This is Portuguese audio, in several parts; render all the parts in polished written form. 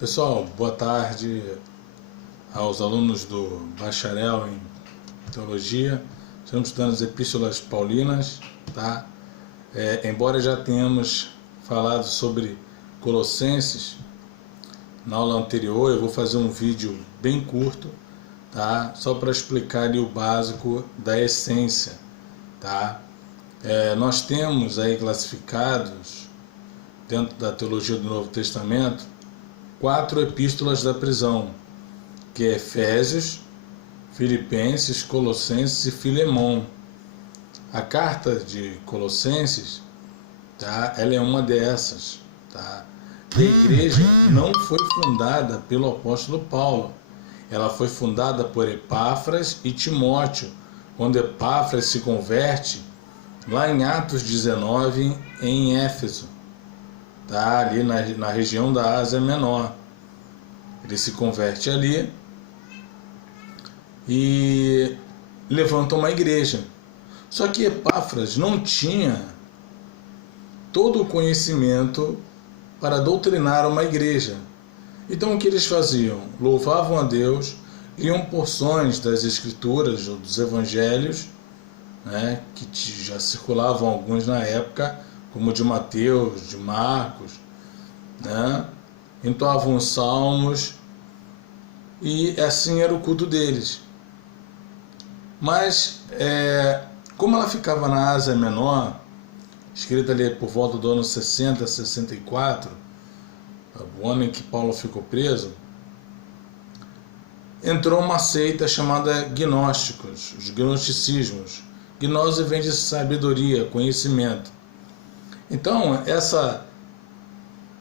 Pessoal, boa tarde aos alunos do bacharel em teologia. Estamos estudando as epístolas paulinas, tá? Embora já tenhamos falado sobre Colossenses na aula anterior, eu vou fazer um vídeo bem curto, tá? Só para explicar ali o básico da essência, tá? Nós temos aí classificados dentro da teologia do Novo Testamento 4 epístolas da prisão, que é Efésios, Filipenses, Colossenses e Filemão. A carta de Colossenses, tá? Ela é uma dessas, tá? A igreja não foi fundada pelo apóstolo Paulo, ela foi fundada por Epáfras e Timóteo, quando Epáfras se converte lá em Atos 19 em Éfeso, tá? Ali na região da Ásia Menor. Ele se converte ali e levanta uma igreja. Só que Epáfras não tinha todo o conhecimento para doutrinar uma igreja. Então o que eles faziam? Louvavam a Deus, liam porções das escrituras ou dos evangelhos, né, que já circulavam alguns na época, como de Mateus, de Marcos, né, entoavam os salmos, e assim era o culto deles. Mas, como ela ficava na Ásia Menor, escrita ali por volta do ano 60, 64, o ano em que Paulo ficou preso, entrou uma seita chamada gnósticos, os gnosticismos. Gnose vem de sabedoria, conhecimento. Então, essa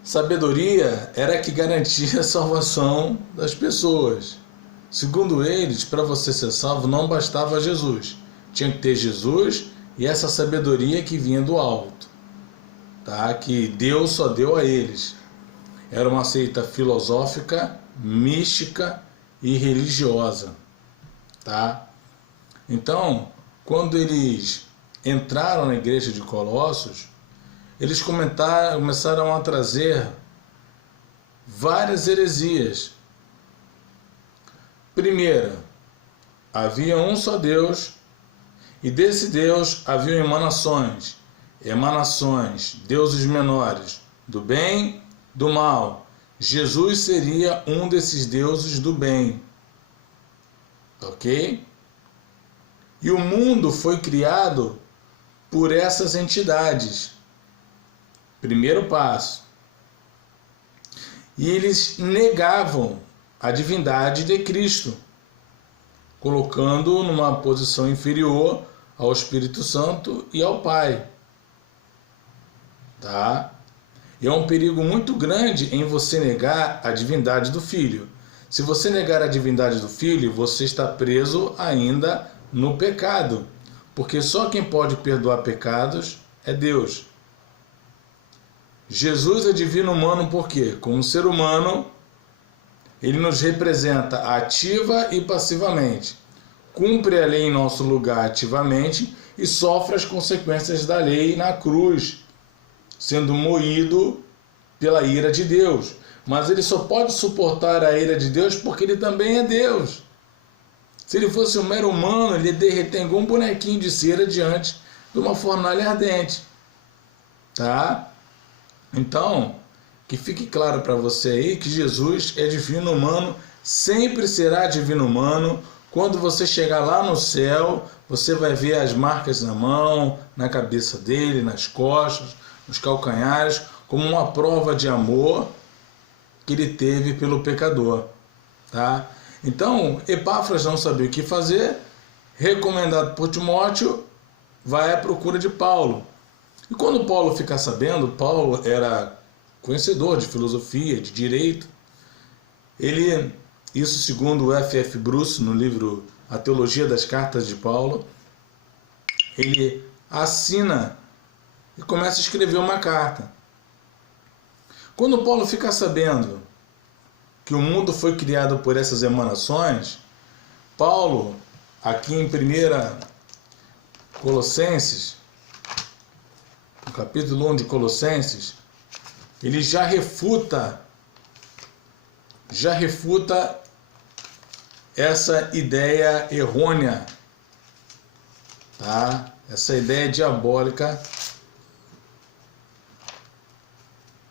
sabedoria era que garantia a salvação das pessoas. Segundo eles, para você ser salvo não bastava Jesus. Tinha que ter Jesus e essa sabedoria que vinha do alto, tá? Que Deus só deu a eles. Era uma seita filosófica, mística e religiosa, tá? Então, quando eles entraram na igreja de Colossos, eles começaram a trazer várias heresias. Primeira, havia um só Deus, e desse Deus haviam emanações, deuses menores, do bem, do mal. Jesus seria um desses deuses do bem. Ok? E o mundo foi criado por essas entidades. Primeiro passo. E eles negavam a divindade de Cristo, colocando-o numa posição inferior ao Espírito Santo e ao Pai. Tá? E é um perigo muito grande em você negar a divindade do Filho. Se você negar a divindade do Filho, você está preso ainda no pecado, porque só quem pode perdoar pecados é Deus. Jesus é divino humano por quê? Como ser humano, ele nos representa ativa e passivamente. Cumpre a lei em nosso lugar ativamente e sofre as consequências da lei na cruz, sendo moído pela ira de Deus. Mas ele só pode suportar a ira de Deus porque ele também é Deus. Se ele fosse um mero humano, ele derreteria igual um bonequinho de cera diante de uma fornalha ardente. Tá? Então, que fique claro para você aí que Jesus é divino humano, sempre será divino humano. Quando você chegar lá no céu, você vai ver as marcas na mão, na cabeça dele, nas costas, nos calcanhares, como uma prova de amor que ele teve pelo pecador. Tá? Então, Epáfras não sabia o que fazer, recomendado por Timóteo, vai à procura de Paulo. E quando Paulo fica sabendo, Paulo era conhecedor de filosofia, de direito, ele, isso segundo o F.F. Bruce, no livro A Teologia das Cartas de Paulo, ele assina e começa a escrever uma carta. Quando Paulo fica sabendo que o mundo foi criado por essas emanações, Paulo, aqui em 1 Colossenses, no capítulo 1 de Colossenses, ele já refuta já refuta essa ideia errônea, tá? Essa ideia diabólica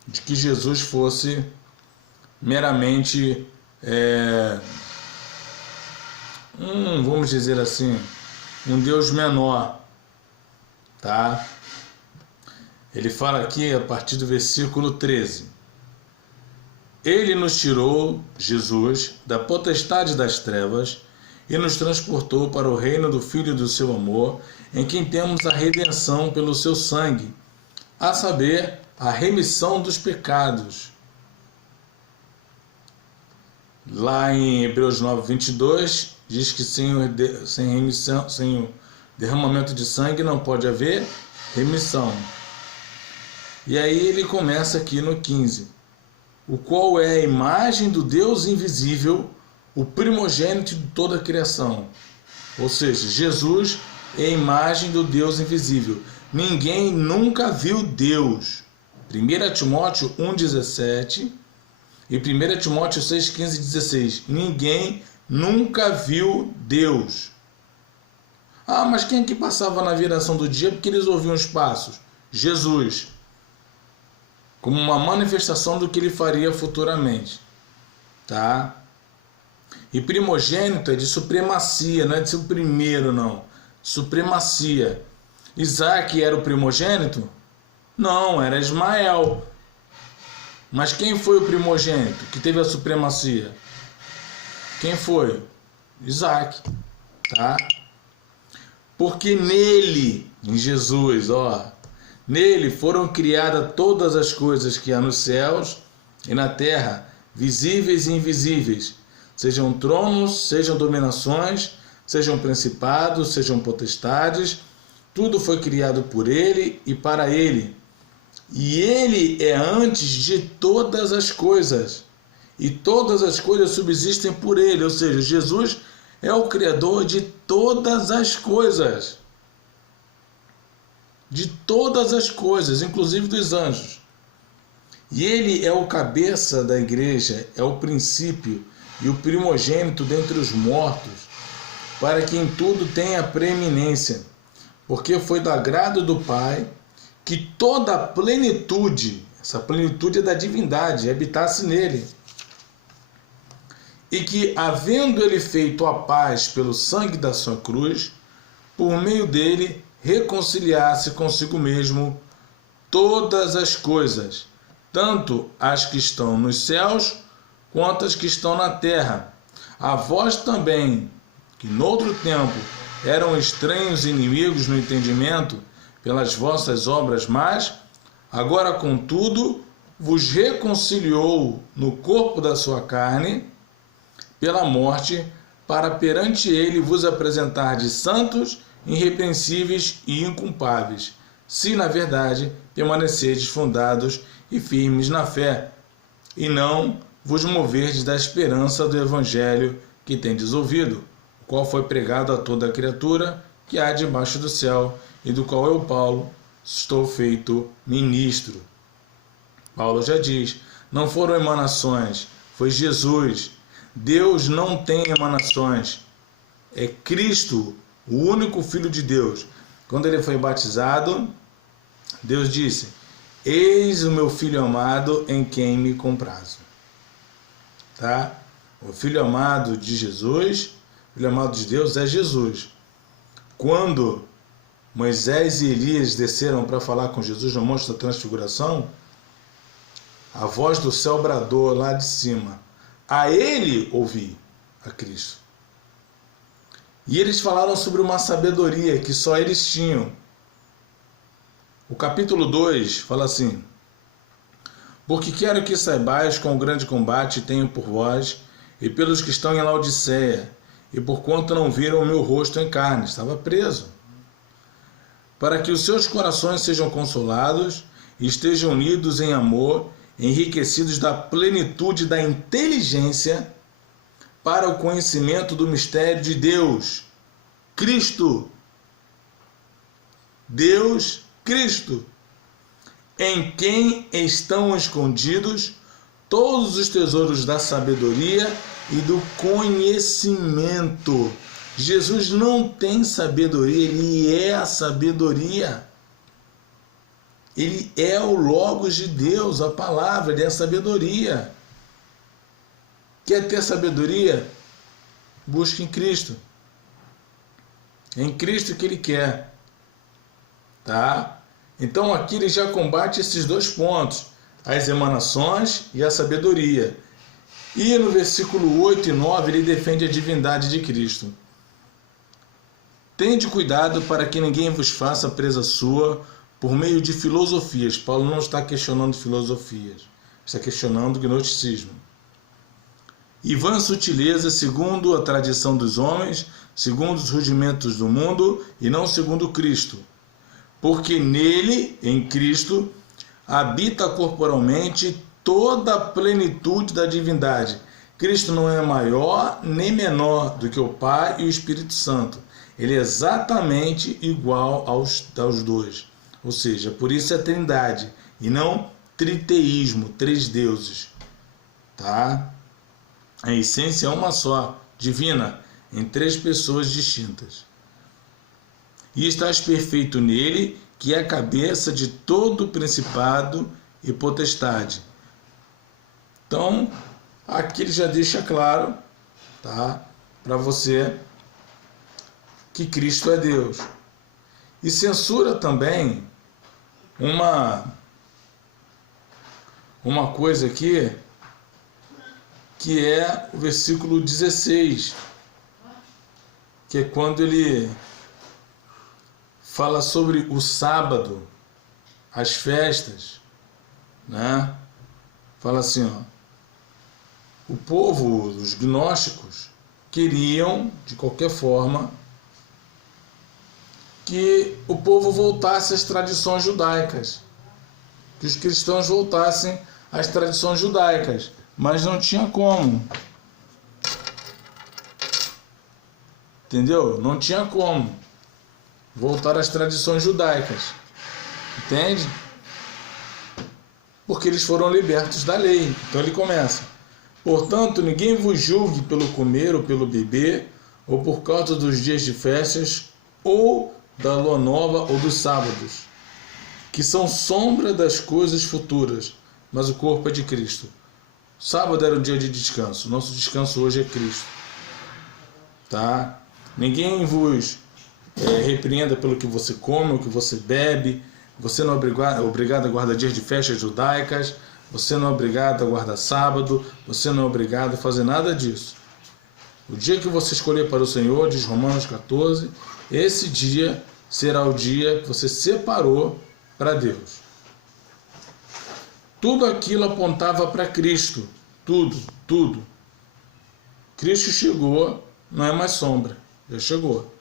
de que Jesus fosse meramente, vamos dizer assim, um Deus menor, tá? Ele fala aqui a partir do versículo 13. Ele nos tirou, Jesus, da potestade das trevas e nos transportou para o reino do Filho do seu amor, em quem temos a redenção pelo seu sangue, a saber, a remissão dos pecados. Lá em Hebreus 9:22, diz que sem o derramamento de sangue não pode haver remissão. E aí ele começa aqui no 15. O qual é a imagem do Deus invisível, o primogênito de toda a criação. Ou seja, Jesus é a imagem do Deus invisível. Ninguém nunca viu Deus. 1 Timóteo 1,17 e 1 Timóteo 6,15 e 16. Ninguém nunca viu Deus. Ah, mas quem é que passava na viração do dia porque eles ouviam os passos? Jesus. Como uma manifestação do que ele faria futuramente. Tá? E primogênito é de supremacia, não é de ser o primeiro, não. Supremacia. Isaac era o primogênito? Não, era Ismael. Mas quem foi o primogênito que teve a supremacia? Quem foi? Isaac. Tá? Porque nele, em Jesus, nele foram criadas todas as coisas que há nos céus e na terra, visíveis e invisíveis, sejam tronos, sejam dominações, sejam principados, sejam potestades, tudo foi criado por ele e para ele. E ele é antes de todas as coisas, e todas as coisas subsistem por ele, ou seja, Jesus é o Criador de todas as coisas. De todas as coisas, inclusive dos anjos. E ele é o cabeça da igreja, é o princípio e o primogênito dentre os mortos, para que em tudo tenha preeminência, porque foi do agrado do Pai que toda a plenitude, essa plenitude é da divindade, habitasse nele. E que, havendo ele feito a paz pelo sangue da sua cruz, por meio dele reconciliasse consigo mesmo todas as coisas, tanto as que estão nos céus, quanto as que estão na terra. A vós também, que noutro tempo eram estranhos e inimigos no entendimento, pelas vossas obras más, agora, contudo, vos reconciliou no corpo da sua carne, pela morte, para perante ele vos apresentar de santos, irrepreensíveis e inculpáveis, se na verdade permanecerdes fundados e firmes na fé, e não vos moverdes da esperança do evangelho que tendes ouvido, o qual foi pregado a toda a criatura que há debaixo do céu, e do qual eu, Paulo, estou feito ministro. Paulo já diz, não foram emanações, foi Jesus. Deus não tem emanações, é Cristo, o único Filho de Deus. Quando ele foi batizado, Deus disse, eis o meu Filho amado em quem me comprazo. Tá? O Filho amado de Jesus, o Filho amado de Deus é Jesus. Quando Moisés e Elias desceram para falar com Jesus no Monte da Transfiguração, a voz do céu bradou lá de cima, a ele ouvi, a Cristo. E eles falaram sobre uma sabedoria que só eles tinham. O capítulo 2 fala assim, porque quero que saibais com o grande combate tenho por vós e pelos que estão em Laodiceia, e por quanto não viram o meu rosto em carne, estava preso, para que os seus corações sejam consolados e estejam unidos em amor, enriquecidos da plenitude da inteligência, para o conhecimento do mistério de Deus, Cristo. Deus, Cristo, em quem estão escondidos todos os tesouros da sabedoria e do conhecimento. Jesus não tem sabedoria, ele é a sabedoria. Ele é o Logos de Deus, a palavra, ele é a sabedoria. Quer ter sabedoria? Busque em Cristo. É em Cristo que ele quer. Tá? Então aqui ele já combate esses dois pontos, as emanações e a sabedoria. E no versículo 8 e 9 ele defende a divindade de Cristo. Tende cuidado para que ninguém vos faça presa sua por meio de filosofias. Paulo não está questionando filosofias, está questionando o gnosticismo. E vã sutileza segundo a tradição dos homens, segundo os rudimentos do mundo, e não segundo Cristo. Porque nele, em Cristo, habita corporalmente toda a plenitude da divindade. Cristo não é maior nem menor do que o Pai e o Espírito Santo. Ele é exatamente igual aos dois. Ou seja, por isso é trindade, e não triteísmo, três deuses. Tá? A essência é uma só, divina, em três pessoas distintas. E estás perfeito nele, que é a cabeça de todo principado e potestade. Então, aqui ele já deixa claro, tá, para você que Cristo é Deus. E censura também uma coisa aqui, que é o versículo 16, que é quando ele fala sobre o sábado, as festas, né? Fala assim, ó, o povo, os gnósticos, queriam, de qualquer forma, que o povo voltasse às tradições judaicas, que os cristãos voltassem às tradições judaicas, mas não tinha como. Entendeu? Não tinha como voltar às tradições judaicas. Entende? Porque eles foram libertos da lei. Então ele começa: portanto, ninguém vos julgue pelo comer ou pelo beber, ou por causa dos dias de festas, ou da lua nova ou dos sábados, que são sombra das coisas futuras, mas o corpo é de Cristo. Sábado era o dia de descanso. Nosso descanso hoje é Cristo. Tá? Ninguém vos repreenda pelo que você come, o que você bebe. Você não é obrigado a guardar dias de festas judaicas. Você não é obrigado a guardar sábado. Você não é obrigado a fazer nada disso. O dia que você escolher para o Senhor, diz Romanos 14, esse dia será o dia que você separou para Deus. Tudo aquilo apontava para Cristo. Tudo. Cristo chegou, não é mais sombra. Já chegou.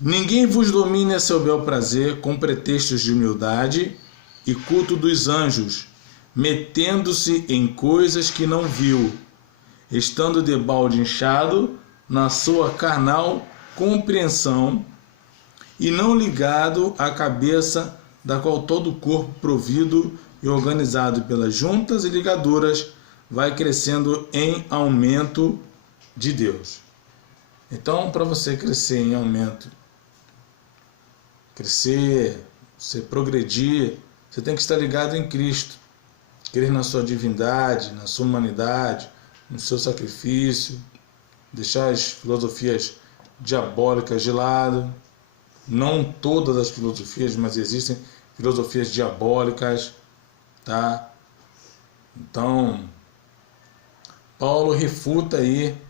Ninguém vos domine a seu bel prazer com pretextos de humildade e culto dos anjos, metendo-se em coisas que não viu, estando debalde inchado na sua carnal compreensão e não ligado à cabeça, da qual todo o corpo provido e organizado pelas juntas e ligaduras vai crescendo em aumento de Deus. Então, para você crescer em aumento, você progredir, você tem que estar ligado em Cristo, crer na sua divindade, na sua humanidade, no seu sacrifício, deixar as filosofias diabólicas de lado. Não todas as filosofias, mas existem filosofias diabólicas, tá? Então, Paulo refuta aí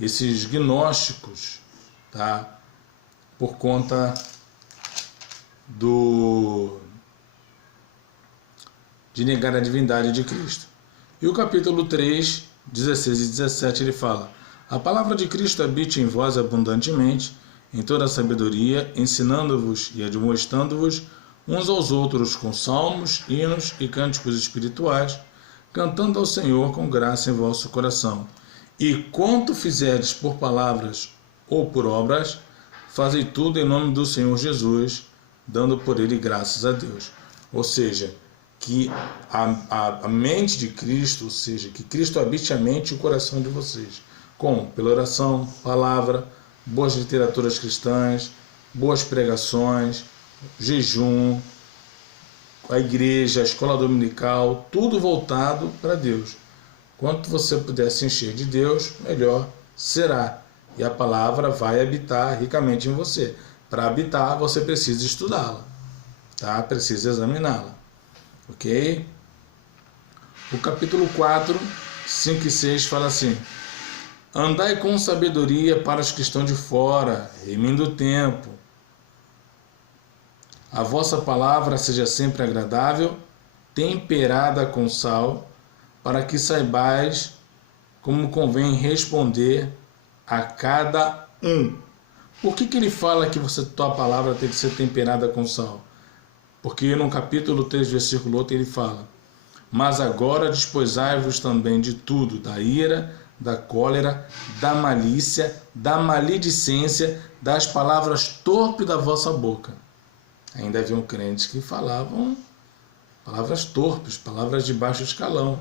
esses gnósticos, tá? Por conta de negar a divindade de Cristo. E o capítulo 3, 16 e 17, ele fala: a palavra de Cristo habite em vós abundantemente, em toda a sabedoria, ensinando-vos e admoestando-vos uns aos outros com salmos, hinos e cânticos espirituais, cantando ao Senhor com graça em vosso coração. E quanto fizerdes por palavras ou por obras, fazei tudo em nome do Senhor Jesus, dando por ele graças a Deus. Ou seja, que a mente de Cristo, ou seja, que Cristo habite a mente e o coração de vocês. Como? Pela oração, palavra, boas literaturas cristãs, boas pregações, jejum, a igreja, a escola dominical, tudo voltado para Deus. Quanto você puder se encher de Deus, melhor será. E a palavra vai habitar ricamente em você. Para habitar, você precisa estudá-la, tá? Precisa examiná-la, ok? O capítulo 4, 5 e 6 fala assim: andai com sabedoria para os que estão de fora, remindo o tempo. A vossa palavra seja sempre agradável, temperada com sal, para que saibais como convém responder a cada um. Por que ele fala que tua palavra tem que ser temperada com sal? Porque no capítulo 3, versículo 8, ele fala: mas agora desposai-vos também de tudo, da ira, da cólera, da malícia, da maledicência, das palavras torpes da vossa boca. Ainda haviam crentes que falavam palavras torpes, palavras de baixo escalão.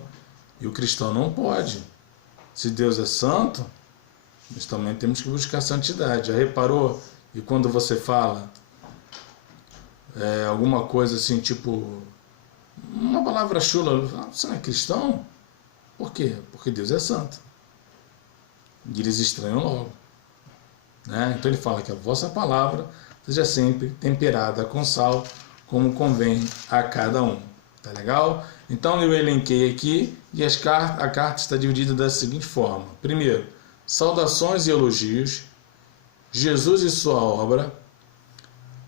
E o cristão não pode. Se Deus é santo, nós também temos que buscar santidade. Já reparou? E quando você fala alguma coisa assim, tipo uma palavra chula, você não é cristão? Por quê? Porque Deus é santo. E eles estranham logo, né? Então ele fala que a vossa palavra seja sempre temperada com sal, como convém a cada um. Tá legal? Então eu elenquei aqui e a carta está dividida da seguinte forma. Primeiro, saudações e elogios, Jesus e sua obra,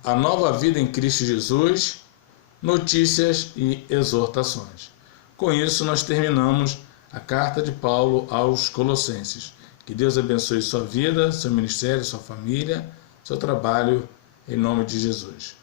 a nova vida em Cristo Jesus, notícias e exortações. Com isso nós terminamos a carta de Paulo aos Colossenses. Que Deus abençoe sua vida, seu ministério, sua família, seu trabalho, em nome de Jesus.